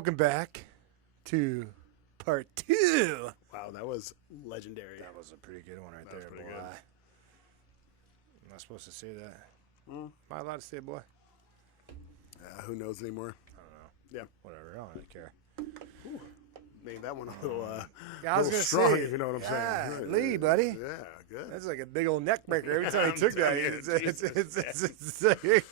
welcome back to part 2. Wow, that was legendary. That was a pretty good one right That was there, pretty boy. good. I'm not supposed to say that. Am I allowed to say boy? Who knows anymore? I don't know. Yeah, Whatever. I don't really care. made that one a little, Yeah, I was little gonna strong, say, if you know what I'm yeah, saying. Lee, buddy. Yeah, good. That's like a big old neck breaker. Every time he I'm took that, telling you, it's like,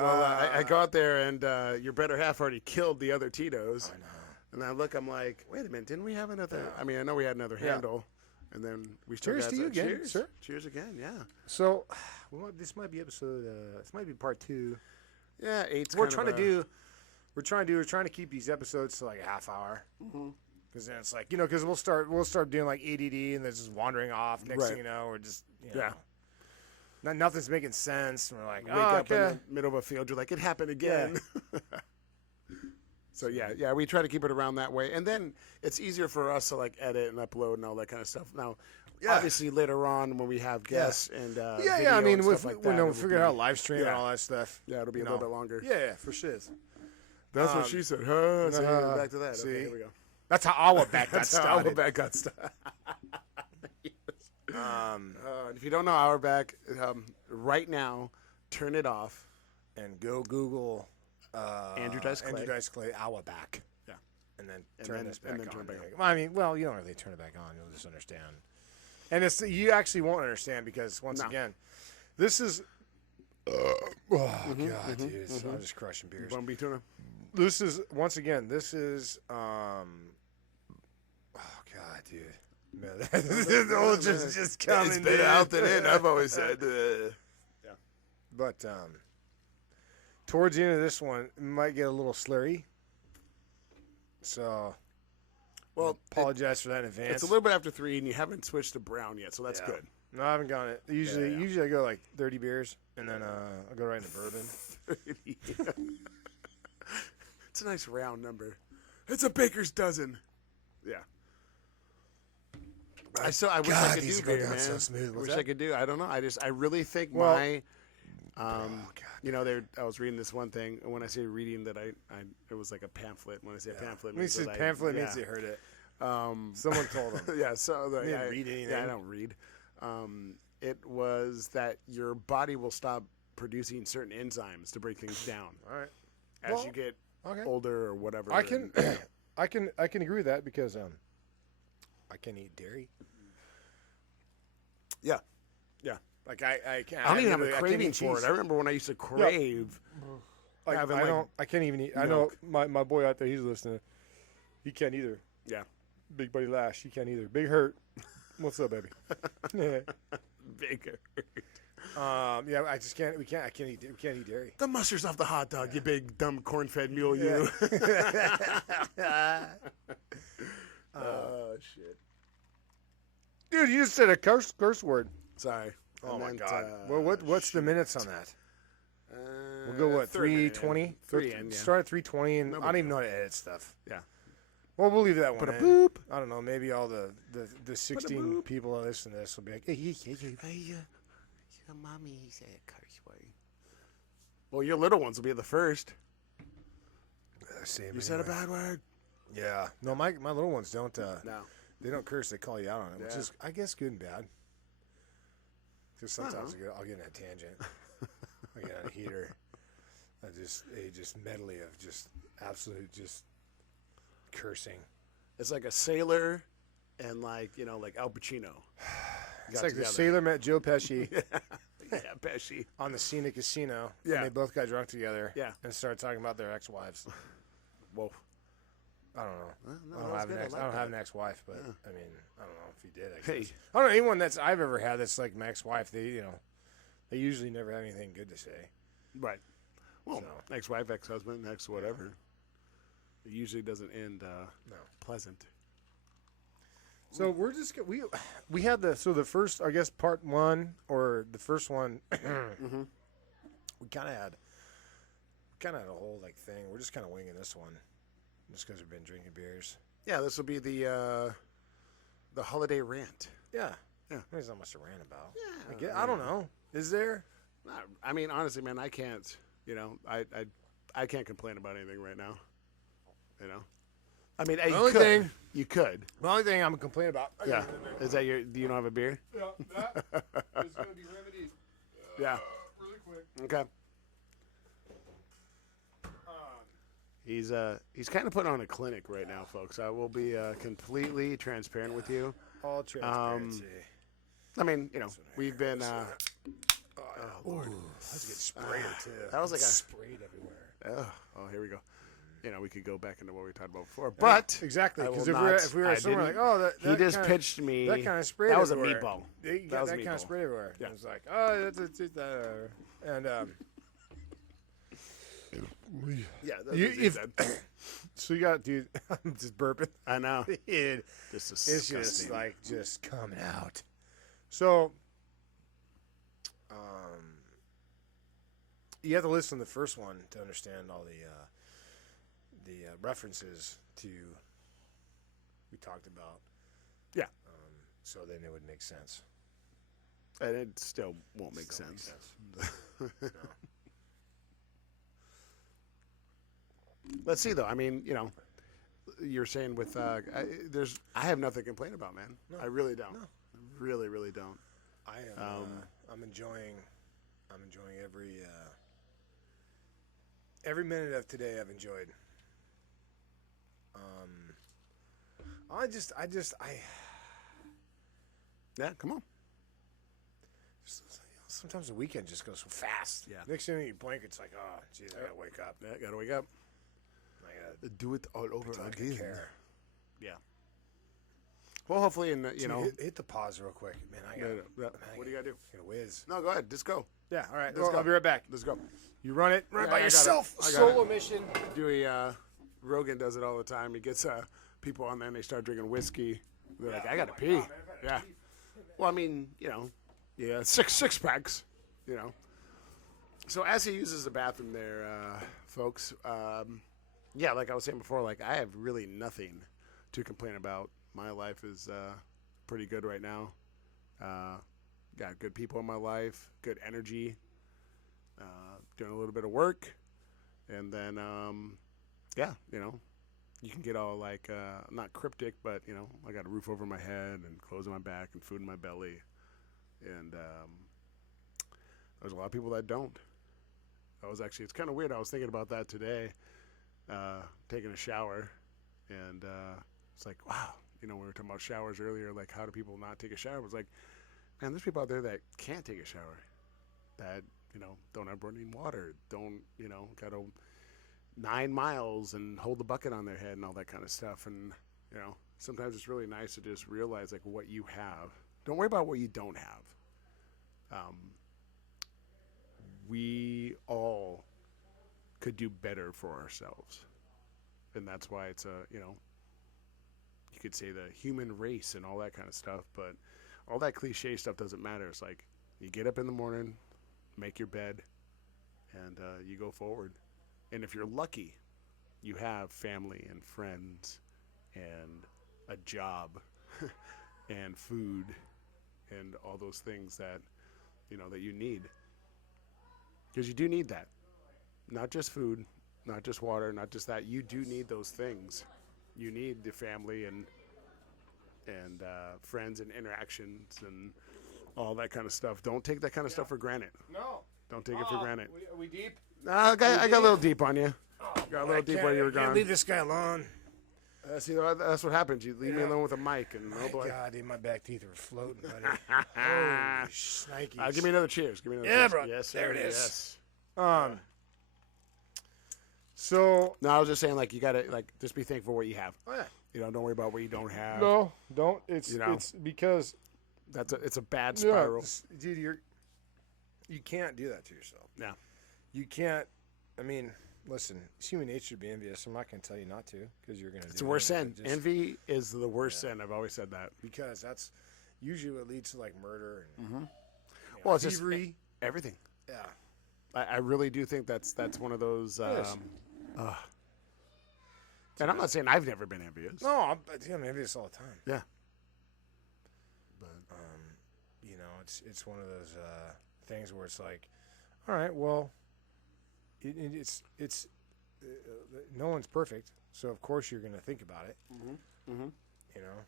I go out there and your better half already killed the other Tito's. I know. And I look, I'm like, wait a minute, didn't we have another? I mean, I know we had another Yeah. handle, and then we still Cheers got to you again, cheers. sir. Cheers again, yeah. So, this might be episode. This might be part 2. Yeah, eight's We're kind trying of to do. We're trying to keep these episodes to like a half hour. Because then it's like, because we'll start doing like ADD and then just wandering off. Next Right. thing you know, we're just Yeah. nothing's making sense. And we're like, wake oh, up in okay. the middle of a field, you're like, it happened again. So yeah, we try to keep it around that way, and then it's easier for us to like edit and upload and all that kind of stuff. Now, Yeah. obviously later on when we have guests and Yeah, video I mean, and with, stuff like when that, we it'll figure be- out live stream and yeah. all that stuff. Yeah, it'll be a you little know. bit longer. Yeah, for sure. That's what she said. Huh? So back to that. see? Okay, here we go. That's how our back got That's how started. Auerbach got started. Um, If you don't know Auerbach, right now, turn it off. and go Google Andrew Dice Clay. Andrew Dice Clay Auerbach. Yeah. And then And turn then- this back and then on. turn it back Well, I mean, you don't really turn it back on. You'll just understand. And it's you actually won't understand because once No. again, this is. God, dude! I'm just crushing beers. Bumby tuna. This is once again. This is. Oh God, dude! Man, the old just coming. It's better dude. out than in. I've always said. But towards the end of this one, it might get a little slurry. So, Well, apologize for that in advance. it's a little bit after 3, and you haven't switched to brown yet, so that's Yeah. good. No, I haven't gone it. Usually, Yeah. usually I go like 30 beers, and then I'll go right into bourbon. It's a nice round number. It's a baker's dozen. Yeah. I wish I could these do go beer, down man. so smooth. I What's wish I that? could do. I don't know. I really think Well- my, God. I was reading this one thing, and when I say reading, that it was like a pamphlet. When I say pamphlet, it When he means says that pamphlet, yeah. means you heard it. Um, Someone told him. yeah, so You didn't read Yeah, I anything? don't read. It was that your body will stop producing certain enzymes to break things down All right. as Well, you get Okay. older or whatever. I can, and- I can agree with that because I can eat dairy. yeah. Like I can't. I don't even have a literally- I can't craving eat for cheese. it. I remember when I used to crave. Like, having, I like, don't. I can't even eat. I know my boy out there. He's listening. He can't either. Yeah. Big Buddy Lash. He can't either. Big Hurt. What's up, baby? Bigger. Yeah. I just can't. We can't. I can't eat. We can't eat dairy. The mustard's off the hot dog, you big dumb corn-fed mule, you. Oh shit! Dude, you just said a curse word. Sorry. Oh I my meant, God. Well, what's the minutes on that? We'll go what 320. 3 in, yeah. Start at 320, and No I don't even know how to edit stuff. Yeah. Well, we'll leave that one. Put a in. boop. I don't know. Maybe all the 16 boop. people that listen to this will be like, hey, Your mommy said a curse word. Well, your little ones will be the first. same. You said a bad word. Yeah. No, my little ones don't. No. They don't curse. They call you out on it, which Yeah. is, I guess, good and bad. Because sometimes I'll get in a tangent. I get on a heater. A medley of just absolute just cursing. It's like a sailor and like Al Pacino. It's like the sailor met Joe Pesci Yeah, Pesci. on the scenic casino. Yeah. And they both got drunk together. Yeah. And started talking about their ex-wives. Whoa. I don't know. No, I that don't was have good. an I ex. like I don't that. have an ex-wife, but I mean, I don't know if he did. I Hey. guess. I don't know anyone that's I've ever had that's like my ex-wife. They usually never have anything good to say. Right. Well, So. ex-wife, ex-husband, ex-whatever. It usually doesn't end pleasant. So we're just we had the first, I guess, part 1 or the first one. We kind of had a whole like thing. We're just kind of winging this one, just because we've been drinking beers. Yeah, this will be the holiday rant. Yeah. Yeah. There's not much to rant about. Yeah, I don't know. Is there? I mean, honestly, man, I can't. I can't complain about anything right now. You know, I mean, The you only could. thing- You could. The only thing I'm complaining about. Yeah. Is that your? Do you don't have a beer? Yeah, that is going to be remedied Yeah. really quick. Okay. He's kind of putting on a clinic right now, folks. I will be completely transparent with you. All transparency. I mean, you know, we've been. Lord, that's a good sprayer too. That was like a- sprayed everywhere. Oh, here we go. You know, we could go back into what we talked about before, but Exactly, I because will if we were not- somewhere I like, didn't- oh, that he just kinda, pitched me. that kind of sprayed. That was a everywhere. meatball. You That got was that a kind of meatball. sprayed everywhere. Yeah. It was like, oh, and Yeah, that's You- what he if- said. so you got, dude, I'm just burping. I know. It, This is it's disgusting. just like just coming out. So, you have to listen to the first one to understand all the references to we talked about. Yeah. So then it would make sense. And it still won't make Still sense. makes sense. Let's see, though. I mean, you know, you're saying with I have nothing to complain about, man. No. I really don't. No. I really, really don't. I am. I'm enjoying every minute of today. I've enjoyed. Yeah, come on. Sometimes the weekend just goes so fast. Yeah. Next thing you blink, it's like, oh, geez, I gotta wake up. Yeah, gotta wake up. I gotta Do it all over pretend like I again. care. Yeah. Well, hopefully, in Dude, hit the pause real quick, man. what do you gotta do? Gonna whiz. No, go ahead. Just go. Yeah. All right. Let's Well, go. I'll be right back. Let's go. You run it Yeah, I by got it. yourself. I got Solo it. mission. Dewey, Rogan does it all the time. He gets people on there and they start drinking whiskey. They're like, I gotta pee. Yeah. Well, I mean, you know, yeah, six packs, you know. So as he uses the bathroom there, folks, yeah, like I was saying before, like I have really nothing to complain about. My life is pretty good right now. Got good people in my life, good energy, doing a little bit of work, and then, yeah, you know, you can get all like, not cryptic, but, you know, I got a roof over my head and clothes on my back and food in my belly. And there's a lot of people that don't. It's kind of weird. I was thinking about that today, taking a shower, and it's like, wow, you know, we were talking about showers earlier, like how do people not take a shower? It was like, man, there's people out there that can't take a shower, that, you know, don't have running water, don't, you know, got to 9 miles and hold the bucket on their head and all that kind of stuff. And, you know, sometimes it's really nice to just realize like what you have. Don't worry about what you don't have. We all could do better for ourselves. And that's why it's you know, you could say the human race and all that kind of stuff, but all that cliche stuff doesn't matter. It's like you get up in the morning, make your bed, and you go forward. And if you're lucky, you have family and friends and a job and food and all those things that, you know, that you need. Because you do need that. Not just food, not just water, not just that. You do need those things. You need the family and friends and interactions and all that kind of stuff. Don't take that kind of stuff for granted. No. Don't take it for granted. Are we deep? I got a little deep on you. Got a little deep where you were Can't gone. leave this guy alone. See, that's what happens. You leave me alone with a mic, and oh boy. God, dude, my back teeth are floating, buddy. Holy shnikes. Give me another cheers. Give me another Yeah, cheers. bro. Yes, There sir. it is. Yes. So, No, I was just saying, like, you gotta, like, just be thankful for what you have. oh, yeah. You know, don't worry about what you don't have. No, don't. It's You know. it's because It's a bad yeah, spiral. dude, you can't do that to yourself. Yeah. You can't. I mean, listen, it's human nature to be envious. I'm not going to tell you not to because you're going to. It's the worst sin. Envy is the worst sin. I've always said that. because that's usually what leads to like murder and Well, it's just thievery. everything. Yeah. I really do think that's one of those. is. And I'm not saying I've never been envious. No, I'm envious all the time. Yeah. You know, it's one of those things where it's like, all right, well, it's no one's perfect, so of course you're gonna think about it. You know,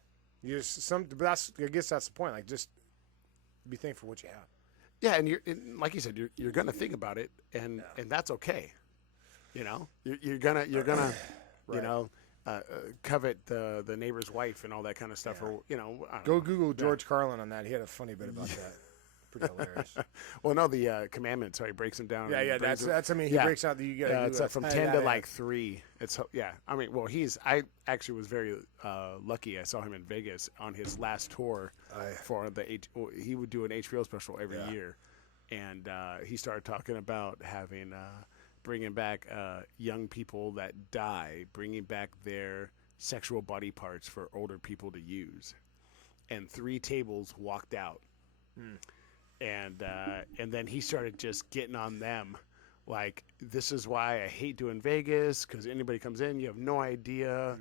you just but that's I guess that's the point. Like just be thankful for what you have. Yeah, and like you said, you're gonna think about it, and that's okay. You know, you're gonna you know, covet the neighbor's wife and all that kind of stuff, or I don't Go know. Google George Carlin on that. He had a funny bit about that. Pretty hilarious. Well, no, the commandments. So he breaks them down. Yeah, and yeah. brings That's. them- I mean, he breaks out. You gotta. it's from 10 to like 3. It's yeah. I mean, well, I actually was very lucky. I saw him in Vegas on his last tour for he would do an HBO special every year, and he started talking about having bringing back young people that die, bringing back their sexual body parts for older people to use, and 3 tables walked out. And then he started just getting on them, like, this is why I hate doing Vegas, because anybody comes in, you have no idea,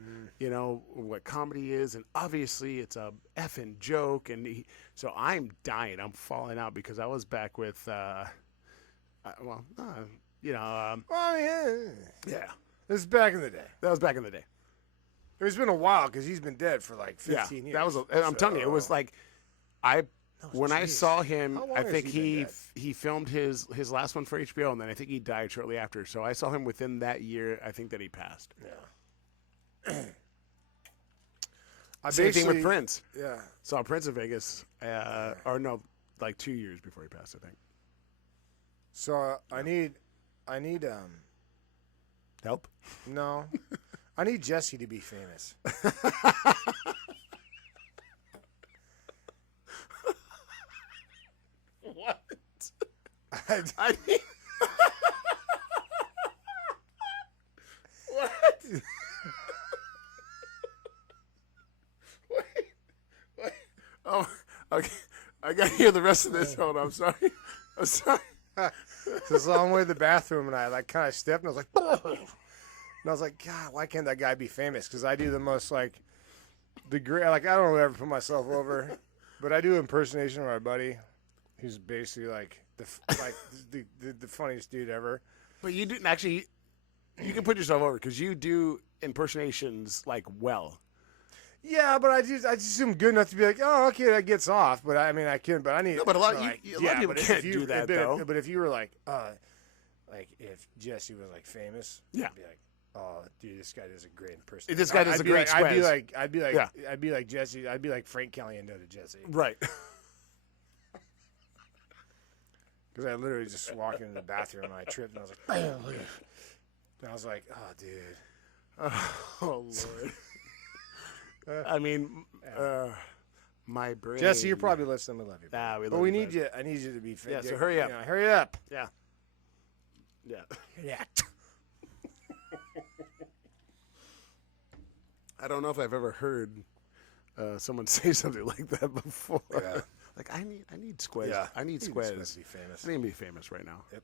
what comedy is, and obviously it's a effing joke, and so I'm dying, I'm falling out, because I was back with, yeah, This is back in the day. that was back in the day. It's been a while because he's been dead for like 15 years. That was, I'm telling you, it was like, when I jeez. saw him, How long I has think he been dead? he filmed his last one for HBO, and then I think he died shortly after. So I saw him within that year. I think that he passed. Yeah. Same thing with Prince. Yeah. Saw Prince in Vegas, or no, like 2 years before he passed, I think. So I need Help? no, I need Jesse to be famous. What? I, What? Wait. Oh, okay. I got to hear the rest of this. Hold on. I'm sorry. I'm sorry. so I'm way to the bathroom and I like kind of stepped and I was like, and I was like, God, why can't that guy be famous? Because I do the most like the great. Like I don't ever put myself over, but I do impersonation of our buddy, who's basically like the funniest dude ever. But you didn't actually. You can put yourself over because you do impersonations like well. Yeah, but I just am good enough to be like, oh, okay, that gets off. But I mean, I can. But I need. No, but a lot of like, a lot of people but can't if you- do that but, though. But if you were like if Jesse was like famous, Yeah. I'd be like, oh, dude, this guy does a great impersonation. This guy does a great I'd be squaz. like, Yeah. I'd be like Jesse. I'd be like Frank Caliendo to Jesse. Right. Because I literally just walked into the bathroom and I tripped and I was like, bam, look at it. And I was like, oh, dude. Oh Lord. I mean, my brain. Jesse, you're probably listening. We love you. Ah, we but love we you, need bud. you. I need you to be famous. Yeah, so hurry up. Hurry up. Yeah. Yeah. Yeah. I don't know if I've ever heard someone say something like that before. Yeah. Like I need Squez. Yeah. I need You Squez. need to be famous. I need to be famous right now. Yep.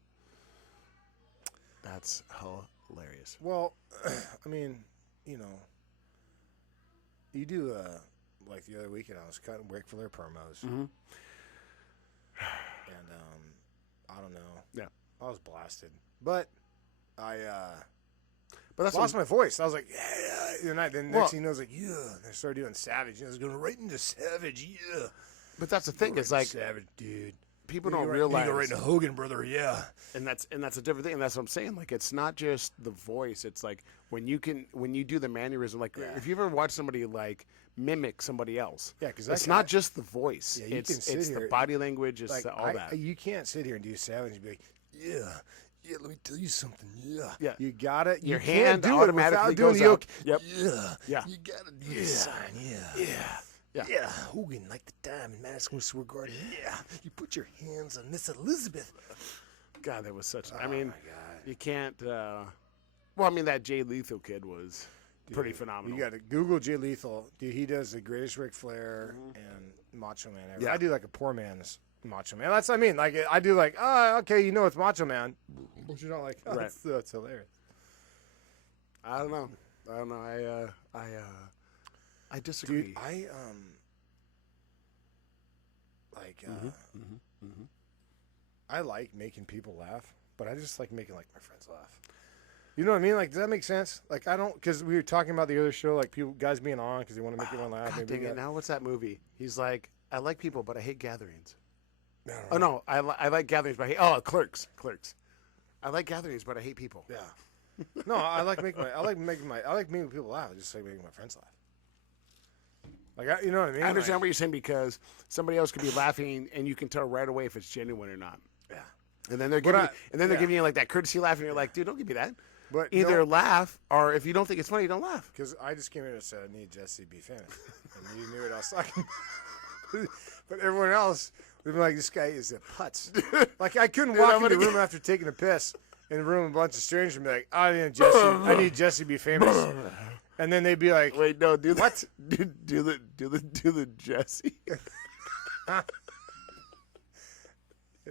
That's hilarious. Well, I mean, you do like the other weekend I was cutting Ric Flair promos, Mm-hmm. and I don't know. Yeah. I was blasted, but I But that's lost what, my voice. I was like, yeah. And then Well- next thing you know, I was like, yeah. And I started doing Savage. I was going right into Savage, yeah. but that's the thing. It's like Savage, dude. people You don't go realize, right into Hogan, brother, yeah. and that's a different thing. And that's what I'm saying. Like it's not just the voice. It's like when you do the mannerism. Like Yeah. if you ever watch somebody like mimic somebody else. Yeah, 'cause it's that not guy- just the voice. Yeah, you it's can sit it's here- the body language. It's Like all that. you can't sit here and do Savage and be like, yeah, let me tell you something, yeah. Yeah. You got it. Your you can't hand do automatically it without doing goes the up. yoke. Yep. Yeah. Yeah. You gotta do the sign, yeah. Yeah. Yeah, Hogan, like the time in Madison Square Garden. Yeah, you put your hands on Miss Elizabeth. God, that was such. I Oh, mean, my God. you can't. Well, I mean, that Jay Lethal kid was pretty Dude, phenomenal. You got to Google Jay Lethal. Dude, he does the greatest Ric Flair and Macho Man ever. Yeah. I do like a poor man's Macho Man. That's what I mean. Like I do like, okay, you know it's Macho Man, but you're not like, oh, Right. that's hilarious. I don't know. I disagree. Dude, I I like making people laugh, but I just like making like my friends laugh. You know what I mean? Like, does that make sense? Like, I don't, because we were talking about the other show, like guys being on because they want to make everyone laugh. God Maybe dang we it! got- Now what's that movie? He's like, I like people, but I hate gatherings. I don't Oh know. no, I like gatherings, but Clerks. I like gatherings, but I hate people. Yeah. No, I like making people laugh. I just like making my friends laugh. Like, you know what I mean? I understand Like, what you're saying because somebody else could be laughing, and you can tell right away if it's genuine or not. yeah. And then they're But giving, yeah. you like that courtesy laugh, and you're like, dude, don't give me that. But Either laugh, or if you don't think it's funny, don't laugh. because I just came in and said I need Jesse to be famous, and you knew what I was talking about. But everyone else would be like, this guy is a putz. Like, I couldn't walk I'm into the gonna room after taking a piss in a room with a bunch of strangers and be like, I need Jesse to be famous. And then they'd be like, Wait, no, do what? Do the Jesse.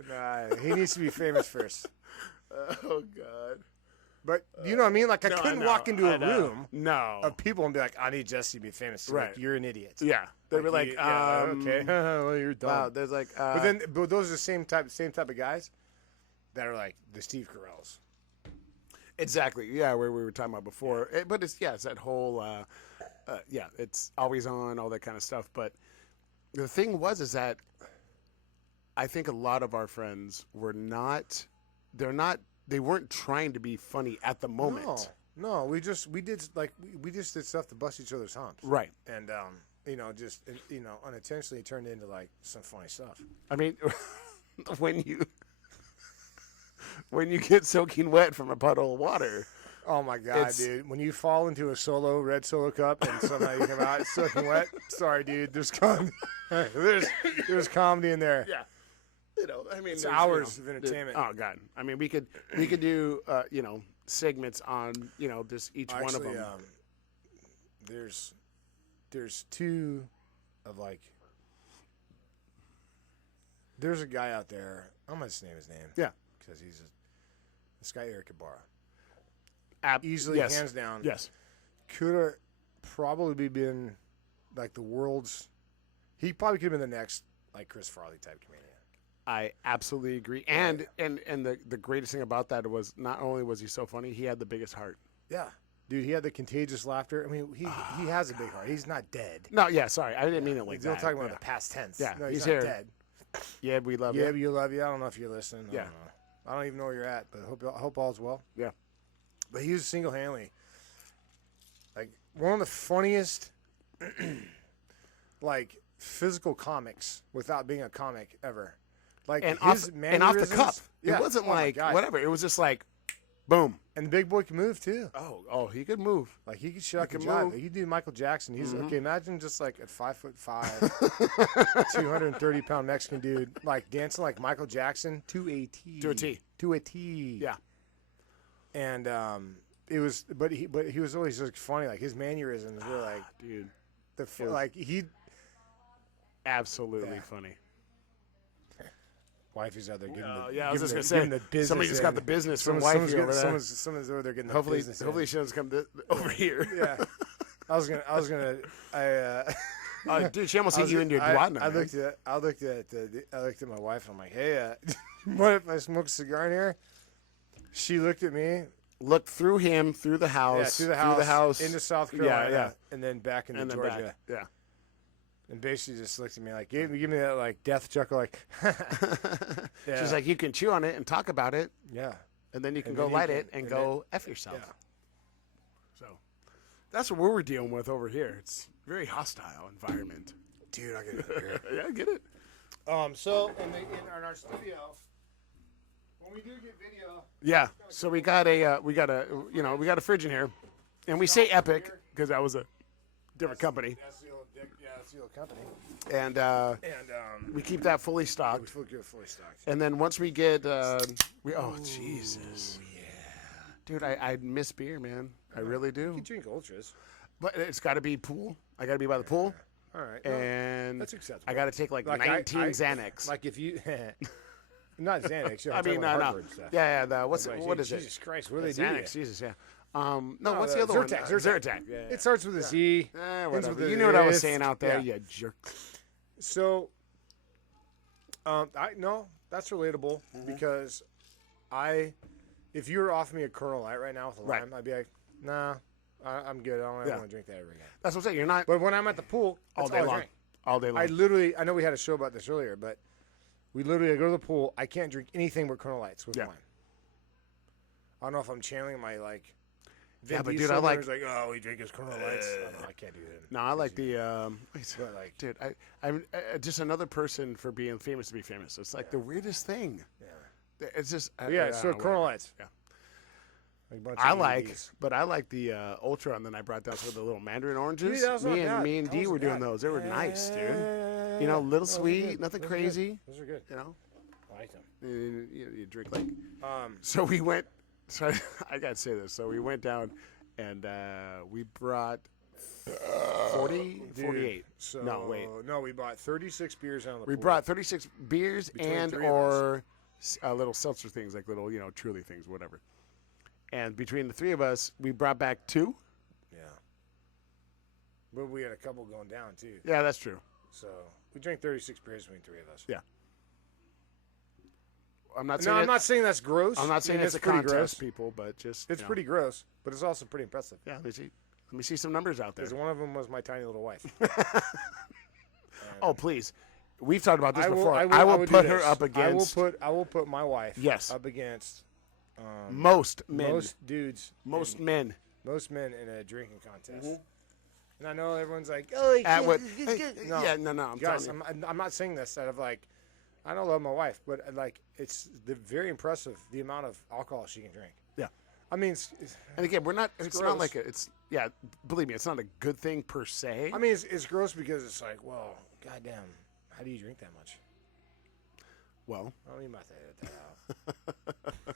nah, he needs to be famous first. Oh God. But you know what I mean? Like, I No, couldn't walk into a room No. of people and be like, I need Jesse to be famous. Right. Like, you're an idiot. Yeah. They were like, yeah, okay, well, you're dumb. Wow. There's like, But those are the same type of guys that are like the Steve Carells. exactly. Yeah, where we were talking about before. But it's that whole, it's always on, all that kind of stuff. But the thing is that I think a lot of our friends were not. They weren't trying to be funny at the moment. No, we just did stuff to bust each other's humps. Right. And unintentionally turned into like some funny stuff. I mean, when you get soaking wet from a puddle of water. Oh my God, dude! When you fall into a red solo cup and somehow you come out soaking wet, sorry, dude. There's comedy. there's comedy in there. Yeah. I mean, It's hours of entertainment. Oh God! I mean, we could do segments on just each one of them. There's two of like. There's a guy out there. I'm gonna just name his name. Yeah. Because this guy Eric Ibarra. Easily, yes. hands down. Yes. Could have probably been like the world's. He probably could have been the next like Chris Farley type comedian. I absolutely agree. And the greatest thing about that was not only was he so funny, he had the biggest heart. Yeah. Dude, he had the contagious laughter. I mean, he has a big heart. He's not dead. No, yeah, sorry. I didn't mean it like We're that. talking about the past tense. Yeah, no, he's not here. dead. Yeah, we love Yeah, you. but you love you. I don't know if you're listening. Yeah. I don't even know where you're at, but I hope all's well. Yeah. But he was single-handedly like one of the funniest like physical comics without being a comic ever. Like And his off the mannerisms- cup. Yeah. It wasn't Oh my like God. whatever. It was just like, boom. And the big boy can move too. Oh, he could move. Like he could shuck He and can jive. move. Like, he do Michael Jackson. He's okay. Imagine just like a 5'5", 230-pound Mexican dude like dancing like Michael Jackson to a T. To a T. To a T. Yeah. And it was, but he was always just funny. Like his mannerisms were like Dude, like he. absolutely Yeah. funny. Wifey's out there giving Oh, the yeah, I was just giving gonna the say, business somebody just got in. the business from Someone's wifey over there. someone's over there getting the Hopefully business in. she doesn't come over here. Yeah. I was gonna Dude, she almost hit you into your duodenum. I looked at my wife and I'm like, hey, what if I smoke a cigar in here? She looked at me. Looked through him, through the house, Through the house, into South Carolina, and then back into and then Georgia. back. Yeah. And basically just looked at me like, give me that like death chuckle, like. Yeah. She's like, you can chew on it and talk about it, Yeah. and then you can And go then you light can- it and and go F yourself. Yeah. So that's what we're dealing with over here. It's a very hostile environment. Dude, I get it here. Yeah, I get it. So in our studio, when we do get video, Yeah. So we got a fridge in here, and we say Epic because that was a different company, that's the old company, and and we keep that fully stocked. fully stocked. And then once we get, Jesus, dude, I miss beer, man. I really do. You drink ultras. But it's got to be pool. I got to be by the pool, All right. and that's acceptable. I got to take like Like, 19 I- Xanax. Like if you, not Xanax. I mean, no. Yeah. What is it? Jesus Christ, what do they do? to Xanax. you? Jesus, yeah. No, what's the other Zyrtec, one? Zyrtec. Zyrtec. Yeah. It starts with a Z. Eh, ends whatever. with a You knew what I was S. saying out there, Yeah. you jerk. So, that's relatable because I if you were offering me a Kernel Light right now with a Right. lime, I'd be like, nah, I'm good. I don't ever Yeah. want to drink that ever again. That's what I'm saying. You're not But when I'm at the pool, all that's day all I long. drink. All day long. I know we had a show about this earlier, but we literally go to the pool. I can't drink anything but Kernel Lights with Yeah. wine. I don't know if I'm channeling my like. Yeah, Vin but dude, Diesel I like- who's like, oh, we drink his Kernel Lights. I don't know, I can't do that. No, I like the. But like, Dude, I'm just another person for being famous to be famous. It's like the weirdest thing. yeah, It's just. yeah. So Kernel Lights. Yeah. Like a bunch I of like, EVs. but I like the Ultra, and then I brought down some of the little Mandarin oranges. Dude, that was not bad. Me and That D wasn't were doing bad. those. They were nice, dude. You Yeah, know, little those are sweet, good. nothing Those are good. crazy. Those are good. You know, I like them. you drink like. Um, So we went. So I gotta say this. So we went down, and we brought 40, dude, 48. So No, wait. No, we bought 36 beers out of the We pool. brought 36 beers Between and three of or little seltzer things, like little, Truly things, whatever. And between the three of us, we brought back 2. Yeah. But we had a couple going down too. Yeah, that's true. So we drank 36 beers between 3 of us. Yeah. I'm not No, saying I'm not saying that's gross. I'm not saying I mean, it's a pretty contest, gross. people, but just It's pretty gross, but it's also pretty impressive. Yeah, let me see some numbers out there. Because one of them was my tiny little wife. Oh, please. We've talked about this I will, before. I will do put her this. up against I will put my wife Yes. up against most men. most dudes, Most in- men. most men in a drinking contest. And I know everyone's like, oh, At what? No, Yeah, no. I'm guys, telling you. I'm not saying this out of like, I don't love my wife, but like, it's very impressive the amount of alcohol she can drink. Yeah. I mean, And again, we're not. It's gross. not like it's. Yeah, believe me, it's not a good thing per se. I mean, it's gross because it's like, well, goddamn, how do you drink that much? Well, I don't even have to edit that out.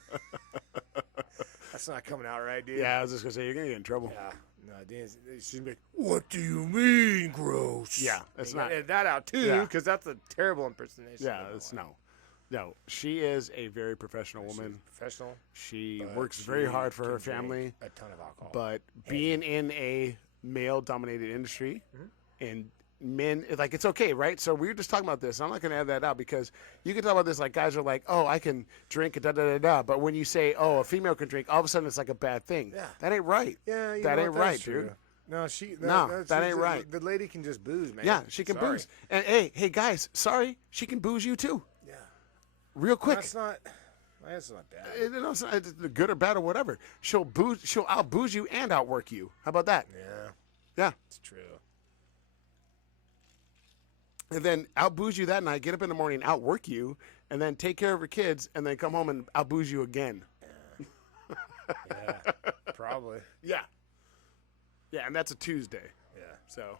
That's not coming out right, dude. yeah, I was just gonna say you're gonna get in trouble. Yeah. No, she's like, what do you mean, gross? Yeah, it's You gotta not. edit that out too, Yeah. because that's a terrible impersonation. Yeah, of my it's wife. no. She is a very professional She's woman. professional. She but works very she hard for can her drink family, A ton of alcohol. but being in a male-dominated industry and men, like it's okay, right? So we were just talking about this. I'm not going to add that out because you can talk about this like guys are like, oh, I can drink, da da da da. But when you say, oh, a female can drink, all of a sudden it's like a bad thing. Yeah. That ain't right. yeah, you that know ain't what, that's right, true. dude. No, No, that ain't right. The lady can just booze, man. Yeah, she can Sorry. booze. And hey, guys, sorry, she can booze you too, Yeah, real quick. that's not bad. It's not good or bad or whatever. She'll out booze you and outwork you. How about that? Yeah, Yeah. it's true. And then out booze you that night, get up in the morning, outwork you, and then take care of her kids, and then come home and out booze you again. Yeah, probably. Yeah. Yeah, and that's a Tuesday. Yeah. So.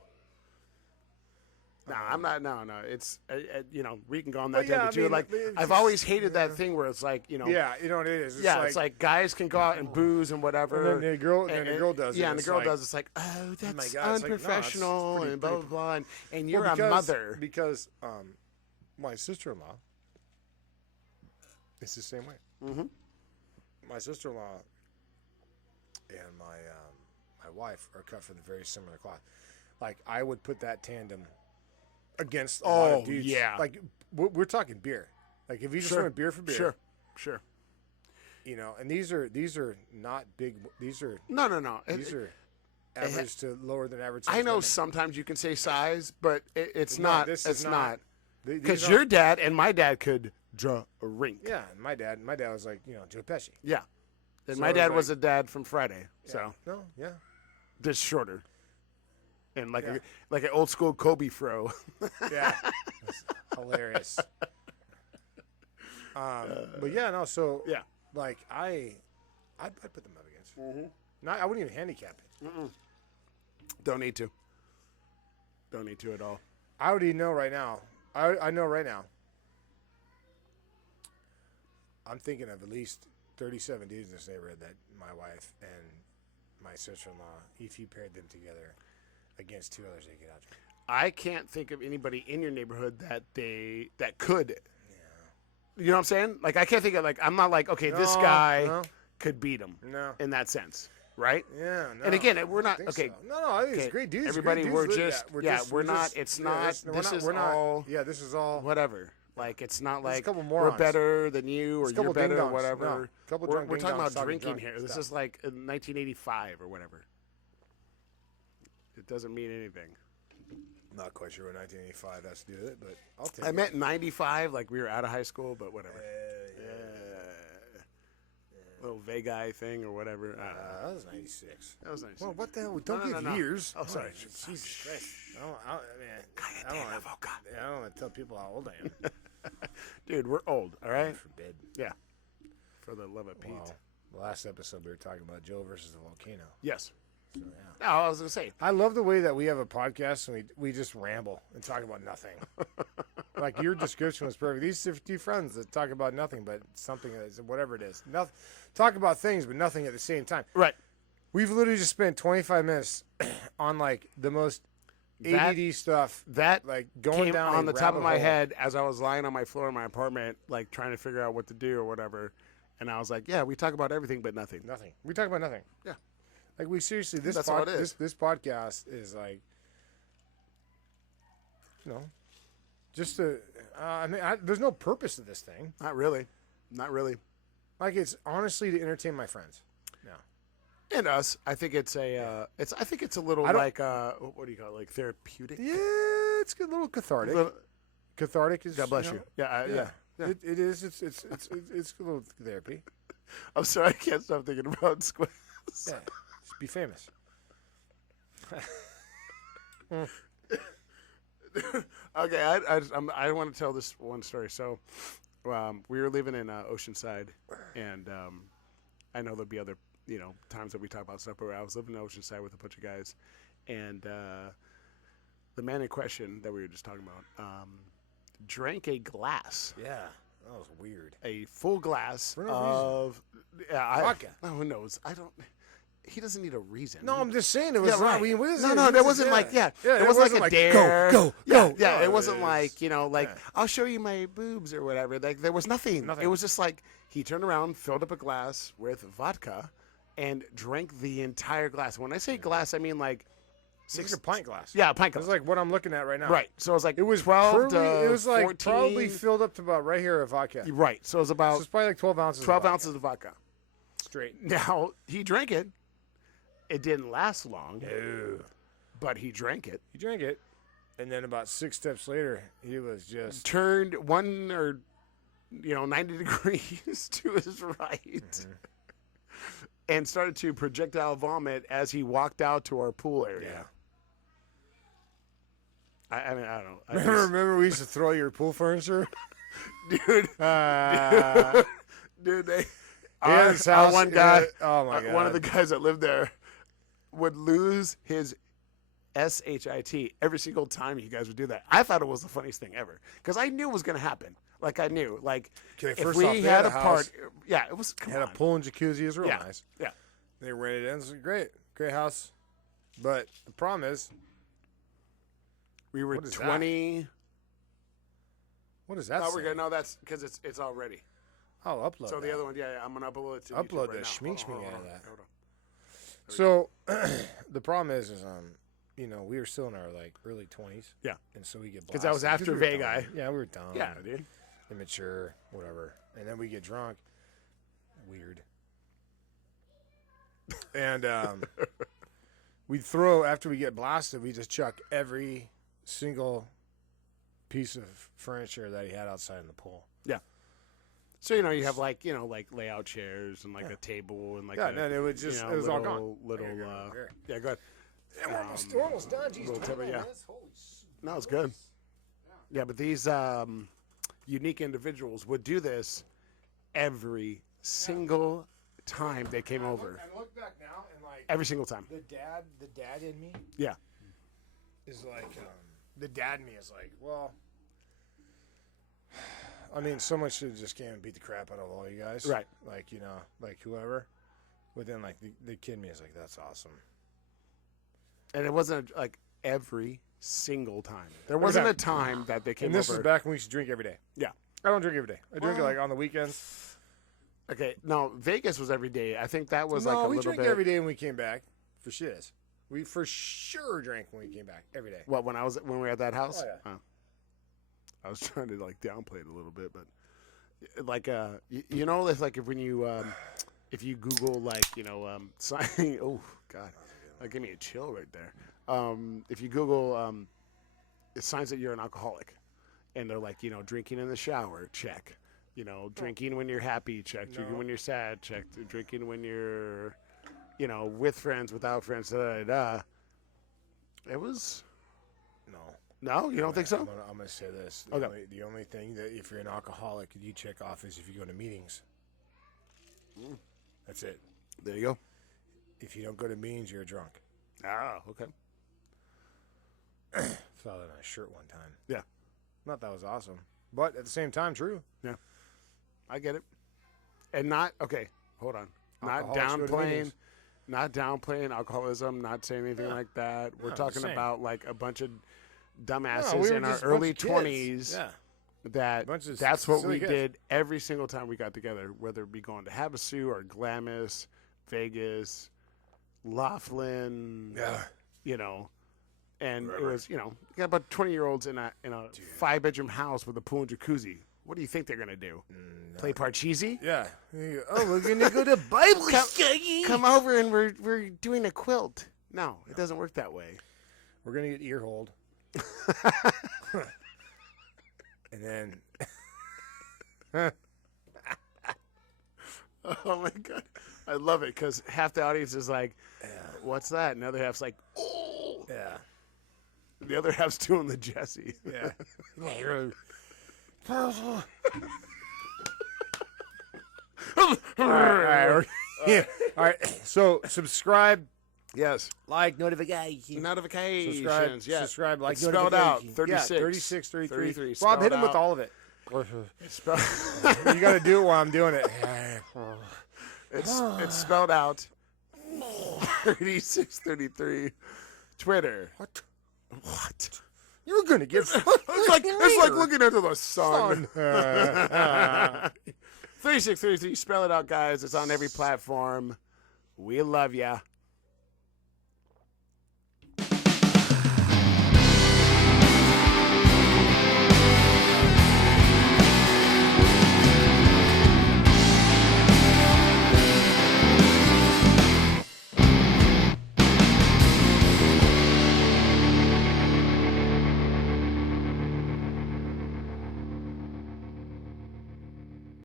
No, I'm not. No. It's we can go on that But yeah, tangent I too. mean, Like it's I've just- always hated that thing where it's like Yeah, you know what it is. it's like guys can go out and booze and whatever. And then the girl does it. Yeah, and the It's girl like, does. It's like, oh, that's my God, it's like, no, it's unprofessional pretty- and blah blah blah. And you're Well, a mother. because my sister-in-law is the same way. Mm-hmm. My sister-in-law and my wife are cut from the very similar cloth. Like I would put that tandem against a lot Oh, of dudes. yeah. Like we're talking beer. Like if you just went beer for beer, Sure. you know. And these are not big. These are No. these are average to lower than average. I size know women. sometimes you can say size, but it's No, not. this It's is not. These Because aren't- your dad and my dad could drink. Yeah, and my dad was like, Joe Pesci. Yeah. And So my it's dad like- was a dad from Friday, so No, yeah. just shorter. And like Yeah. like an old school Kobe fro. Yeah. That's hilarious. But yeah, no, so Yeah. like I'd put them up against. Mm-hmm. I wouldn't even handicap it. Don't need to. Don't need to at all. I already know right now. I know right now. I'm thinking of at least 37 dudes in this neighborhood that my wife and my sister-in-law, if you paired them together against 2 others, they get out. I can't think of anybody in your neighborhood that could. You know what I'm saying? Like I can't think of I'm not like okay, this No, guy no. could beat him No. in that sense, right? Yeah, no. And again, I we're don't not- think okay, so. No, I think okay, it's great dudes. everybody, great we're dudes. just- we're not- it's not- this is we're not. all- Yeah, this is all. Whatever. Like it's not There's a like couple we're morons. better than you or There's a you're couple better or ding-dongs. whatever. No, couple we're drunk we're talking ding-dongs about talking drinking drunk here. This stuff. is like in 1985 or whatever. It doesn't mean anything. Not quite sure what 1985 has to do with it, but I'll take I it. meant 95, like we were out of high school, but whatever. Little Vegi thing or whatever. I don't know. That was 96. That was nice. Well, what the hell? Don't no, give no. years. Oh, sorry. Jesus Christ. I Cállate don't la want boca. to tell people how old I am. Dude, we're old, all right? Forbid. Yeah. For the love of Pete. Well, the last episode we were talking about Joe versus the volcano. Yes. So, yeah. No, I was going to say. I love the way that we have a podcast and we just ramble and talk about nothing. Like your description was perfect. These are two friends that talk about nothing but something, whatever it is. Nothing, talk about things but nothing at the same time. Right. We've literally just spent 25 minutes on like the most ADD stuff. That Like going came down on a the top of rabbit my hole. head as I was lying on my floor in my apartment, like trying to figure out what to do or whatever. And I was like, yeah, we talk about everything but nothing. Nothing. We talk about nothing. Yeah. Like we seriously, this That's all it is. this podcast is like, you know, just to. I mean, there's no purpose to this thing. Not really. Not really. Like it's honestly to entertain my friends. No. And us, I think it's a, I think it's a little I don't- like, what do you call it? Like therapeutic? Yeah, it's a little cathartic. Little- Cathartic is. God bless know, you. Yeah, Yeah. yeah. It is. It's a little therapy. I'm sorry, I can't stop thinking about Squid. Yeah. Just be famous. Okay, I want to tell this one story. So, we were living in Oceanside, and I know there'll be other times that we talk about stuff. But I was living in Oceanside with a bunch of guys, and the man in question that we were just talking about drank a glass, Yeah. That was weird. a full glass For no of Vodka. No, who knows? I don't. He doesn't need a reason. No, I'm just saying it was. Yeah, right. I mean, what is No, it? no, What that is wasn't it? like Yeah, it wasn't like a dare. Go. Yeah, No, it wasn't is. like Yeah. I'll show you my boobs or whatever. Like there was nothing. Nothing. It was just like he turned around, filled up a glass with vodka, and drank the entire glass. When I say glass, I mean like It's like a pint glass. Yeah, a pint glass. It's like what I'm looking at right now. Right. So it was like It was 12 probably, to it was like 14. probably filled up to about right here of vodka. Right. So it was So about it's probably like 12 ounces. 12 of vodka. ounces of vodka. Straight. Now he drank it. It didn't last long, No. but he drank it. He drank it, and then about 6 steps later, he was just. Turned 90 degrees to his right, and started to projectile vomit as he walked out to our pool area. I mean, I don't know. I just- Remember we used to throw your pool furniture? dude, dude, they. Our His house, one guy, oh my God. one of the guys that lived there, would lose his SHIT every single time you guys would do that. I thought it was the funniest thing ever because I knew it was going to happen. Like I knew, like Okay, if first we off, they had had a a house. part, yeah, it was. Come Had a on. pool and jacuzzi. It was real Yeah. nice. Yeah. They rented it. It was great. Great house. But the problem is, We were What is that? 20. what is that? No, we're say? good. No, that's because it's all ready. I'll upload So the that. other one, yeah, I'm gonna upload it to Upload YouTube right the now. schmink Hold on, schmink out hold of on, that. hold on. So the problem is we were still in our like early 20s. Yeah. And so we get 'Cause that was blasted. after we were Vega. dumb. Yeah, we were dumb. Yeah, dude. Immature, whatever. And then we get drunk. Weird. And we throw, after we get blasted, we just chuck every single piece of furniture that he had outside in the pool. So you have like layout chairs and like Yeah. a table and like Yeah, a, and it was just, you know, it was all little- gone. Little, Here, here. yeah, go ahead. And we're almost done. Jeez, little 20 table, yeah. minutes? Holy No, it's good. Yeah, but these unique individuals would do this every single time they came over. And look back now and like Every single time. the dad in me Yeah. is like the dad in me is like, well, I mean, someone should just came and beat the crap out of all you guys, Right. Like like whoever. But then like the kid in me is like, that's awesome. And it wasn't like every single time. There wasn't a time that they came And this over. is back when we used to drink every day. Yeah. I don't drink every day. I drink it Well, like on the weekends. Okay, no, Vegas was every day. I think that was No, like a we little drank bit. every day when we came back. For shiz. We for sure drank when we came back every day. What when we were at that house? Oh, yeah. I was trying to like downplay it a little bit, but like you know, it's like if you Google like sign. Oh God, that gave me a chill right there. If you Google it signs that you're an alcoholic, and they're like drinking in the shower, check. Drinking when you're happy, check. Drinking when you're sad, check. Drinking when you're with friends, without friends, da da da. It was. No, you don't think so? I'm gonna say this. Okay. The only thing that if you're an alcoholic you check off is if you go to meetings. That's it. There you go. If you don't go to meetings, you're drunk. Ah, okay. Saw that on a shirt one time. Yeah. Not that was awesome, but at the same time, true. Yeah, I get it. And hold on. Alcoholics Not downplaying alcoholism. Not saying anything like that. We're talking about like a bunch of dumbasses in our early 20s. Yeah. That's what we kids. did every single time we got together, whether it be going to Havasu or Glamis, Vegas, Laughlin. Yeah. And it was, you got about 20-year-olds in a 5-bedroom house with a pool and jacuzzi. What do you think they're gonna do? Play Parcheesi? Yeah. Oh, we're gonna go to Bible study. Come over and we're doing a quilt. No, it doesn't work that way. We're gonna get ear hold. And then oh my God, I love it because half the audience is like, "What's that?" And the other half's like, "Oh." Yeah. The other half's doing the Jesse. Yeah. All right. So subscribe, Yes. like, notifications. Notifications. Yeah. Subscribe, like, It's spelled out. notifications. 36. Yeah, 36, 33. 33. Rob, hit Spelled him with out. all of it. It's spelled. You got to do it while I'm doing it. It's spelled out. 3633. Twitter. What? What? You're gonna get. It's like looking into the sun. 3633. Spell it out, guys. It's on every platform. We love ya.